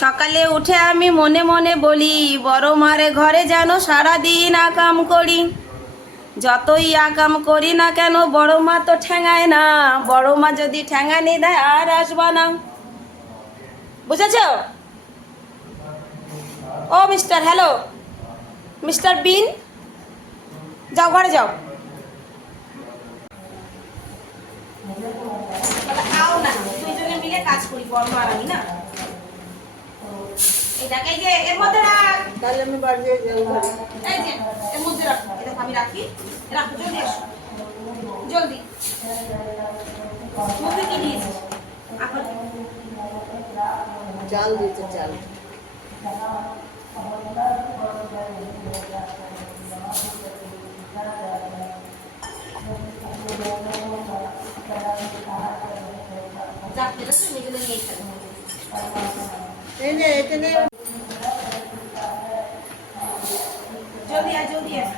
সকালে উঠে আমি মনে মনে বলি, বড় মারে ঘরে যেন সারাদিন আকাম করি। যতই আকাম করি না কেন, বড় মা তো ঠেঙায় না। বড় মা যদি ঠেঙানি দেয়, আর আসবা না। বুঝেছ? ও মিস্টার, হ্যালো। মিস্টার বিন, যাও ঘরে যাও। না মিলে কাজ করি, বড় আর আমি, না? এটাকে যে এর মধ্যে রাখ। তাহলে আমি বাড়ি ঘরে। এই যে এর মধ্যে রাখ। এটা আমি রাখি। রাখো জলদি এসো। জলদি। মুখে কি দিয়েছিস এখন চাল দিতে চাল যা এটা তুমি নিজে নিয়ে খেলো। এই নে এটা নে জলদি আয় জলদি আয়।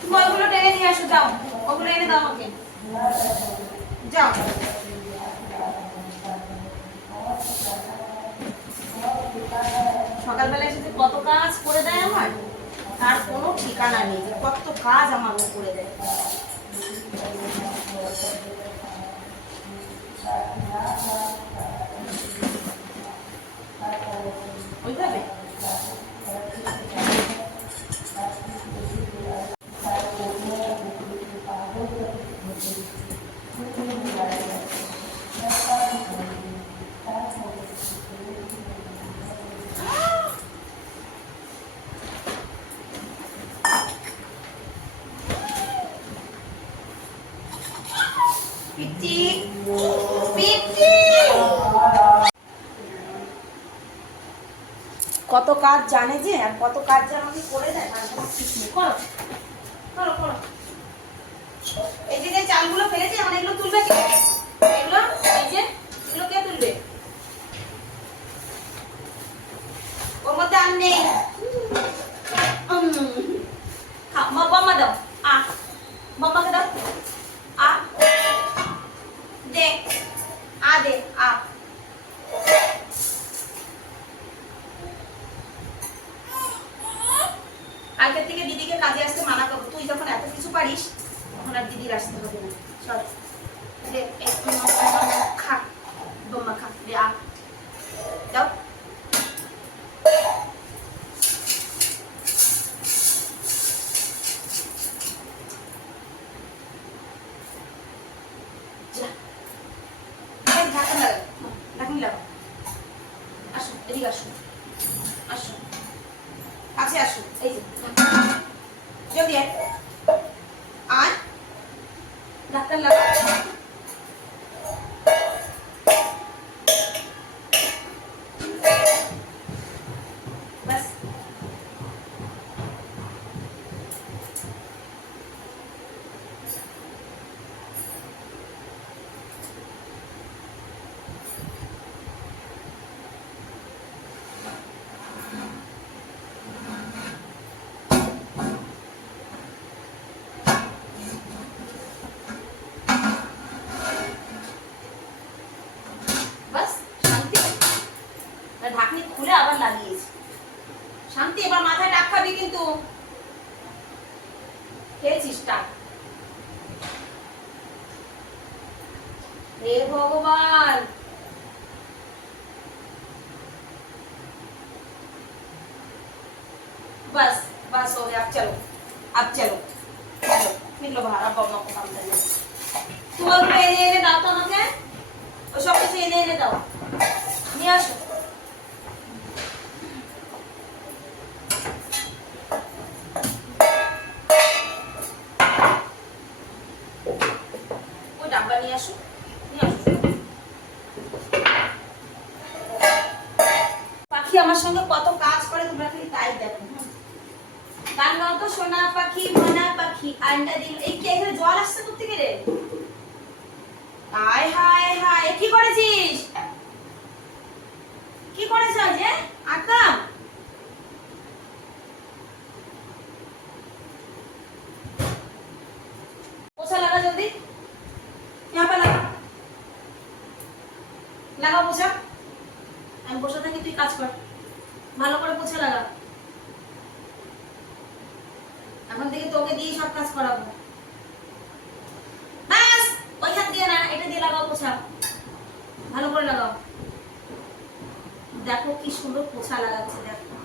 তুমি ওগুলো টেনে নিয়ে আসো যাও ওগুলো এনে দাও আমাকে। যাও। সকালবেলা এসে যে কত কাজ করে দেয় আমার তার কোনো ঠিকানা নেই যে কত কাজ আমার ও করে দেয়। ওইভাবে। পিচ্ছি পিচ্ছি কত কাজ জানে যে আর কত কাজ যে আমাকে করে দেয় ঠিক নেই। করো করো করো। এই যে চালগুলো ফেলেছে আমার এগুলো তুলবে কালকের থেকে দিদিকে কাজে আসতে মানা করব। তুই যখন এত কিছু পারিস, তখন আর দিদির আসতে হবে না। চল। খা আসো, এদিকে কাছে আসো এই যে জলদি আয়। ডাক্তার লাগা বাস বাস শান্তি আর ঢাকনি খুলে আবার লাগিয়েছি শান্তি এবার মাথায় ডাক খাবি কিন্তু খেয়েছিস টাক হে ভগবান बस बस हो गया अब चलो अब चलो चलो निकलो बाहर अब अम्मा को काम करना তুমি ওগুলো এনে এনে দাও তো আমাকে ও সব কিছু এনে এনে দাও নিয়ে আসো আসো। পাখি আমার সঙ্গে কত কাজ করে, তোমরা খালি তাই দেখো। গান গাও সোনা পাখি, মোনা পাখি আন্ডা দিল এই কে এখানে জল আসছে কোথা রে? হায় হায় হায়, কি করেছিস? কি করেছ যে? আকাম পোষা লাগা জলদি পোছা আমি বসে থাকি, তুই কাজ কর। ভালো করে পোছা লাগা। এখন থেকে তোকে দিয়ে সব কাজ করাবো। দেখো কি পোছা লাগাচ্ছে, দেখো।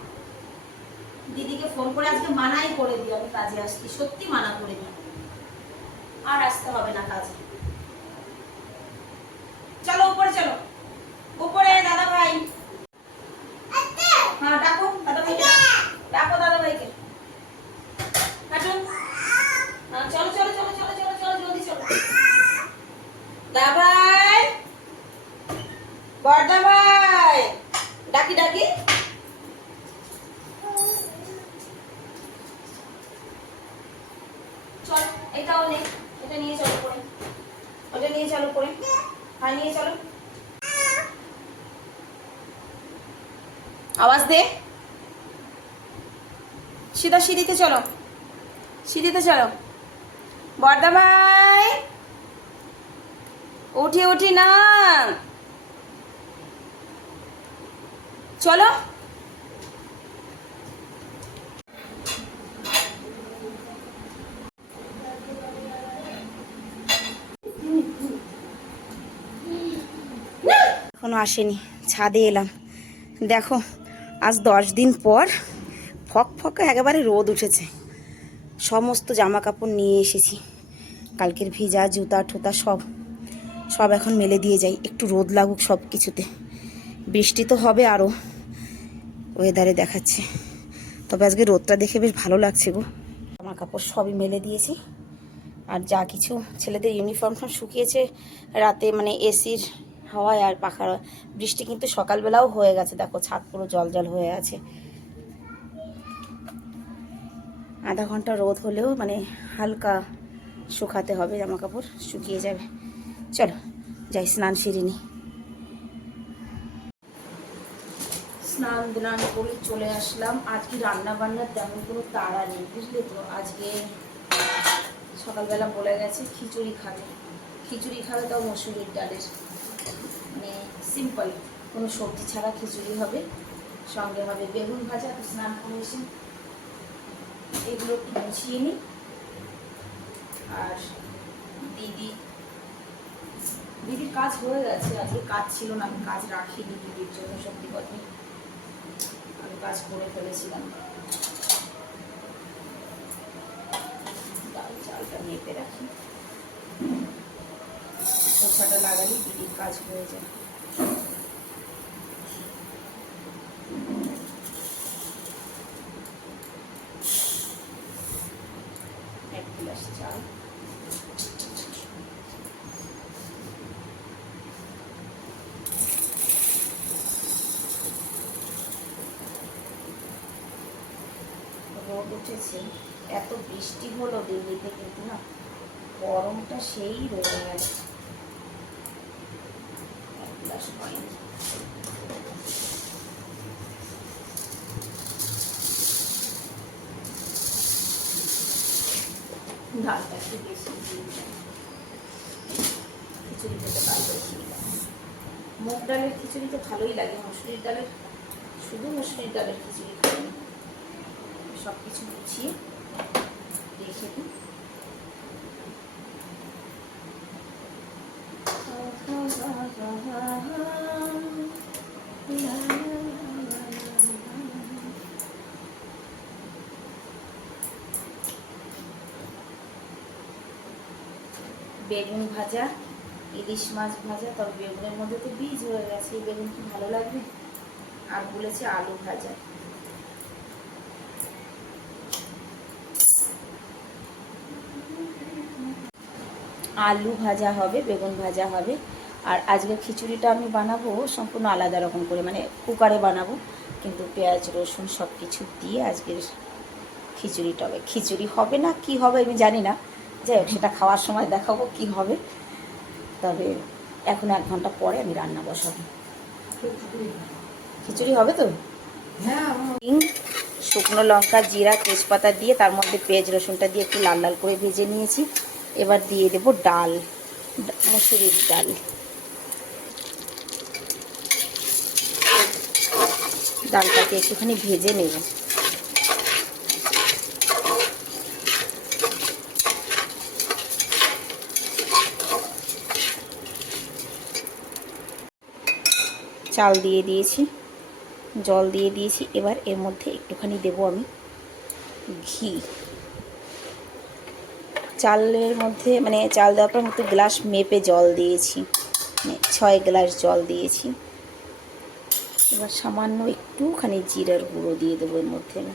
দিদিকে ফোন করে মানাই করে আমি কাজে আসছি। সত্যি মানা করে আর আসতে হবে না কাজে। চলো, উপরে চলো। উপরে দাদা ভাই। হ্যাঁ ডাকো দাদা ভাইকে। ডাকো দাদা ভাইকে। হাঁটুন। হ্যাঁ চলো চলো চলো চলো চলো চলো জলদি চলো। দাদা ভাই বড়দা ভাই ডাকি ডাকি। চল এটাও নে। এটা নিয়ে চলো পরে ওটা নিয়ে চলো পরে হ্যাঁ নিয়ে চলো। আওয়াজ দে। সিধা সিঁড়িতে চলো। সিঁড়িতে চলো। বর্দা ভাই উঠি উঠি, না। চলো। এখনও আসেনি। ছাদে এলাম। দেখো আজ দশ দিন পর ফক ফকে একেবারে রোদ উঠেছে। সমস্ত জামা কাপড় নিয়ে এসেছি। কালকের ভিজা, জুতা, ঠুতা সব সব এখন মেলে দিয়ে যাই। একটু রোদ লাগুক সব কিছুতে। বৃষ্টি তো হবে আরও ওয়েদারে দেখাচ্ছে। তবে আজকে রোদটা দেখে বেশ ভালো লাগছে গো। জামা কাপড় সবই মেলে দিয়েছি। আর যা কিছু ছেলেদের ইউনিফর্ম শুকিয়েছে। রাতে মানে এসির হাওয়ায় আর পাখার বৃষ্টি কিন্তু সকালবেলাও হয়ে গেছে। দেখো, ছাদ পুরো জল জল হয়ে আছে। আধা ঘণ্টা রোদ হলেও মানে হালকা শুকাতে হবে জামা কাপড় শুকিয়ে যাবে। চলো, যাই, স্নান সেরে নিই স্নান দান করে চলে আসলাম। আজকে রান্না বান্নার তেমন কোনো তাড়া নেই, বুঝলে তো? আজকে সকালবেলা বলে গেছে খিচুড়ি খাবে। খিচুড়ি খাবে তাও মসুরির ডালের। সিম্পল কোনো সবজি ছাড়া খিচুড়ি হবে, সঙ্গে হবে বেগুন ভাজা স্নান করে এসে এগুলো একটু নিই। আর দিদি, দিদির কাজ হয়ে গেছে, আজকে কাজ ছিল না, আমি কাজ রাখিনি দিদির জন্য, সত্যি কথা। আমি কাজ করে ফেলেছিলাম। চালটা মেপে রাখি। পোছাটা লাগালে দিদির কাজ হয়ে যায় এক রোদ উঠেছে। এত বৃষ্টি হলো দিল্লিতে কিন্তু না গরমটা সেই রয়ে গেল এক গ্লাস পানি ডালটা খিচুড়ি মুগ ডালের খিচুড়ি তো ভালোই লাগে, মসুরির ডালের, শুধু মসুরির ডালের খিচুড়ি খাই। সব কিছু গুছিয়ে রেখে দিই। বেগুন ভাজা, ইলিশ মাছ ভাজা, তবে বেগুনের মধ্যে তো বীজ হয়ে গেছে, এই বেগুন কি ভালো লাগবে? আর বলেছে আলু ভাজা। আলু ভাজা হবে, বেগুন ভাজা হবে। আর আজকে খিচুড়িটা আমি বানাবো সম্পূর্ণ আলাদা রকম করে মানে কুকারে বানাবো। কিন্তু পেঁয়াজ, রসুন সব কিছু দিয়ে আজকের খিচুড়িটা হবে। খিচুড়ি হবে না, কি হবে আমি জানি না। যাই হোক সেটা খাওয়ার সময় দেখাবো কি হবে। তবে এখন এক ঘণ্টা পরে আমি রান্না বসাবো। খিচুড়ি হবে তো? হ্যাঁ, শুকনো লঙ্কা জিরা তেজপাতা দিয়ে তার মধ্যে পেঁয়াজ রসুনটা দিয়ে একটু লাল লাল করে ভেজে নিয়েছি। এবার দিয়ে দেব ডাল মুসুরির ডাল। ডালটাকে একটুখানি ভেজে নেব। চাল দিয়ে দিয়েছি, জল দিয়ে দিয়েছি। এবার এর মধ্যে একটুখানি দেব আমি ঘি। চালের মধ্যে মানে চাল দেওয়ার পর একটু গ্লাস মেপে জল দিয়েছি মানে ছয় গ্লাস জল দিয়েছি। এবার সামান্য একটুখানি জিরার গুঁড়ো দিয়ে দেবো এর মধ্যে আমি।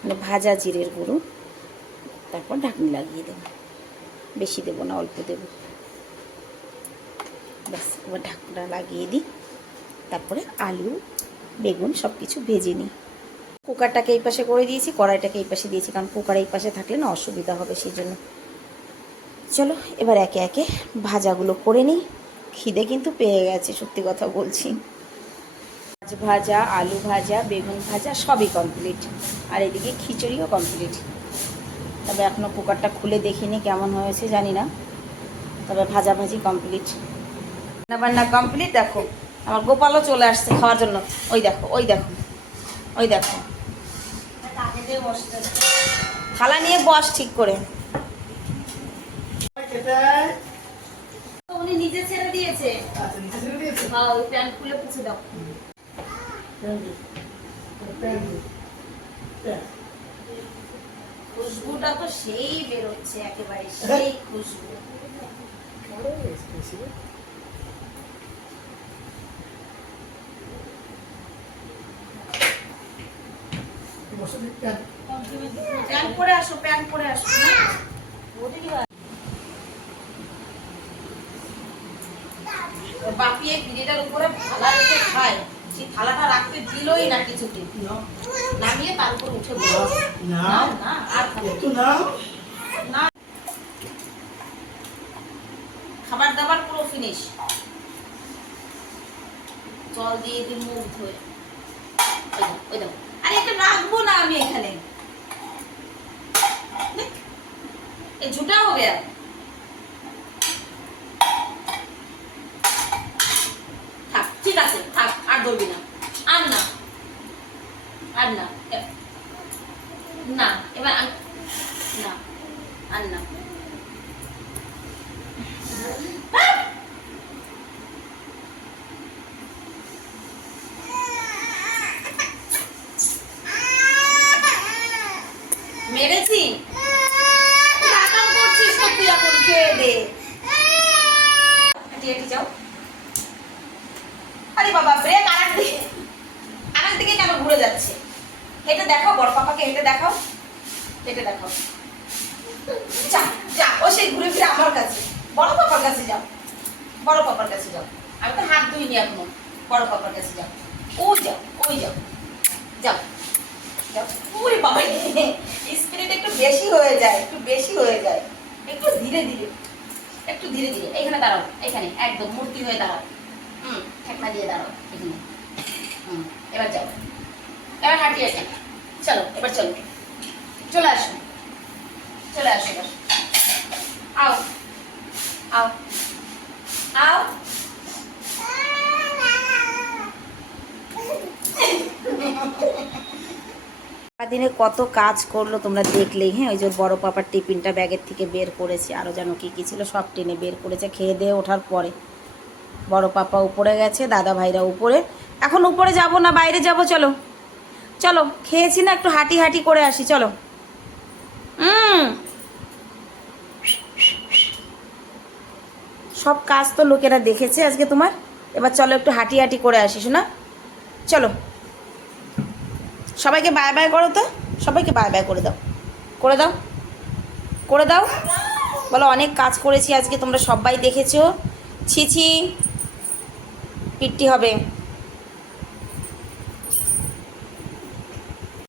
মানে ভাজা জিরের গুঁড়ো। তারপর ঢাকনি লাগিয়ে দেবো। বেশি দেবো না, অল্প দেবো। ব্যাস, এবার ঢাকনা লাগিয়ে দিই। তারপরে আলু, বেগুন সব কিছু ভেজে নিই। কুকারটাকে এই পাশে করে দিয়েছি, কড়াইটাকে এই পাশে দিয়েছি, কারণ কুকার এই পাশে থাকলে না অসুবিধা হবে সেই জন্য চলো, এবার একে একে ভাজাগুলো করে নিই। খিদে কিন্তু পেয়ে গেছে, সত্যি কথা বলছি। মাছ ভাজা, আলু ভাজা, বেগুন ভাজা সবই কমপ্লিট আর এদিকে খিচুড়িও কমপ্লিট তবে এখনও কুকারটা খুলে দেখিনি, কেমন হয়েছে জানি না। তবে ভাজাভাজি কমপ্লিট রান্না বান্না কমপ্লিট দেখো। আমার গোপালও চলে আসছে খাওয়ার জন্য। ওই দেখো ওই দেখো ওই দেখো। থালা নিয়ে বস ঠিক করে। উনি নিজে ছেড়ে দিয়েছে। হ্যাঁ ওই প্যান্ট খুলে পুছে দাও। খুশবুটা তো সেই বেরোচ্ছে একেবারে সেই খুশবু। প্যান্ট পরে আসো প্যান্ট পরে আসো। ওর বাপিয়ে গিরিটার উপরে থালা রেখে খায়। সেই থালাটা রাখতে দিলই না কিছুতে নামিয়ে তার উপর উঠে না। না না আর না। না। খাবার দাবার পুরো ফিনিশ জল দিয়ে দিই মুখ ধুয়ে। আরে এটা রাখব না আমি এখানে। এই ঝুটা হবে গয়া থাক ঠিক আছে থাক আর ধরবি না আর না আর না এ- না এবার আর- না আর না মেরেছি? আকাম করছিস তো তুই এখন, খেয়ে দে। হাঁটি যাও। আরে বাবা ব্রেক আরেক দিকে আরেক দিকে কেন ঘুরে যাচ্ছে? হেঁটে দেখাও, বড় পাপাকে হেঁটে দেখাও। হেঁটে দেখাও। যা যা, ও সেই ঘুরে ফিরে আমার কাছে। বড় পাপার কাছে যাও। বড় পাপার কাছে যাও। আমি তো হাত ধুইনি এখনও। বড় পাপার কাছে যাও। ওই যাও ওই যাও। যাও। ওরে বাবা স্পিরিট একটু বেশি হয়ে যায়, একটু বেশি হয়ে যায়। একটু ধীরে ধীরে, একটু ধীরে ধীরে এখানে দাঁড়াও এখানে একদম মূর্তি হয়ে দাঁড়াও। হুম, ঠেকনা দিয়ে দাঁড়াও এখানে হুম, এবার যাও। এবার হাঁটিয়ে আসেন চলো, এবার চলো। চলে আসো। চলে আসো আও আও। সারাদিনে কত কাজ করল তোমরা দেখলেই হ্যাঁ? ওই যে বড় পাপার টিফিনটা ব্যাগের থেকে বের করেছে আরও যেন কী কী ছিল সব টেনে বের করেছে, খেয়ে দিয়ে ওঠার পরে। বড় পাপা উপরে গেছে, দাদা ভাইরা উপরে। এখন উপরে যাব না, বাইরে যাব, চলো। চলো, খেয়েছি না, একটু হাঁটি হাঁটি করে আসি, চলো। হুম সব কাজ তো লোকেরা দেখেছে আজকে তোমার। এবার চলো একটু হাঁটি হাঁটি করে আসিস না চলো। সবাইকে বাই বাই করো তো? সবাইকে বাই বাই করে দাও। করে দাও? করে দাও? বলো, অনেক কাজ করেছি আজকে, তোমরা সবাই দেখেছ। ছিছি পিট্টি হবে।